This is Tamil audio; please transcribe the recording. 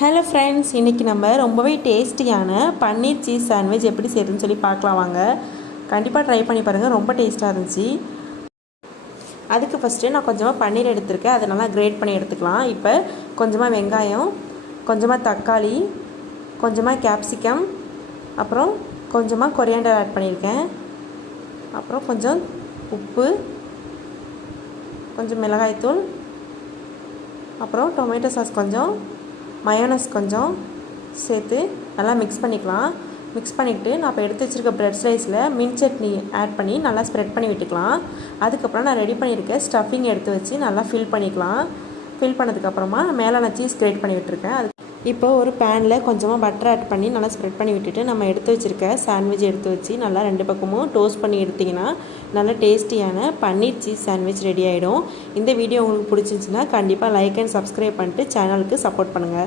ஹலோ ஃப்ரெண்ட்ஸ், இன்றைக்கி நம்ம ரொம்பவே டேஸ்டியான பன்னீர் சீஸ் சாண்ட்விச் எப்படி செய்யுதுன்னு சொல்லி பார்க்கலாம் வாங்க. கண்டிப்பாக ட்ரை பண்ணி பாருங்கள், ரொம்ப டேஸ்ட்டாக இருந்துச்சு. அதுக்கு ஃபஸ்ட்டு நான் கொஞ்சமாக பன்னீர் எடுத்திருக்கேன், அதை நல்லா கிரேட் பண்ணி எடுத்துக்கலாம். இப்போ கொஞ்சமாக வெங்காயம், கொஞ்சமாக தக்காளி, கொஞ்சமாக கேப்சிகம், அப்புறம் கொஞ்சமாக கொரியாண்டர் ஆட் பண்ணியிருக்கேன். அப்புறம் கொஞ்சம் உப்பு, கொஞ்சம் மிளகாய்த்தூள், அப்புறம் டொமேட்டோ சாஸ் கொஞ்சம், மயோனஸ் கொஞ்சம் சேர்த்து நல்லா மிக்ஸ் பண்ணிக்கலாம். மிக்ஸ் பண்ணிவிட்டு நான் இப்போ எடுத்து வச்சுருக்க ப்ரெட் ஸ்லைஸில் மின்ட் சட்னி ஆட் பண்ணி நல்லா ஸ்ப்ரெட் பண்ணி விட்டுக்கலாம். அதுக்கப்புறம் நான் ரெடி பண்ணியிருக்க ஸ்டஃபிங் எடுத்து வச்சு நல்லா ஃபில் பண்ணிக்கலாம். ஃபில் பண்ணதுக்கப்புறமா மேலே நான் சீஸ் கிரேட் பண்ணி விட்டுருக்கேன். அது இப்போ ஒரு பேனில் கொஞ்சமாக பட்டர் ஆட் பண்ணி நல்லா ஸ்ப்ரெட் பண்ணி விட்டுட்டு நம்ம எடுத்து வச்சுருக்க சாண்ட்விச் எடுத்து வச்சு நல்லா 2 பக்கமும் டோஸ்ட் பண்ணி எடுத்திங்கன்னா நல்ல டேஸ்டியான பன்னீர் சீஸ் சாண்ட்விச் ரெடி ஆகிடும். இந்த வீடியோ உங்களுக்கு பிடிச்சிருந்துச்சுன்னா கண்டிப்பாக லைக் அண்ட் சப்ஸ்கிரைப் பண்ணிட்டு சேனலுக்கு சப்போர்ட் பண்ணுங்கள்.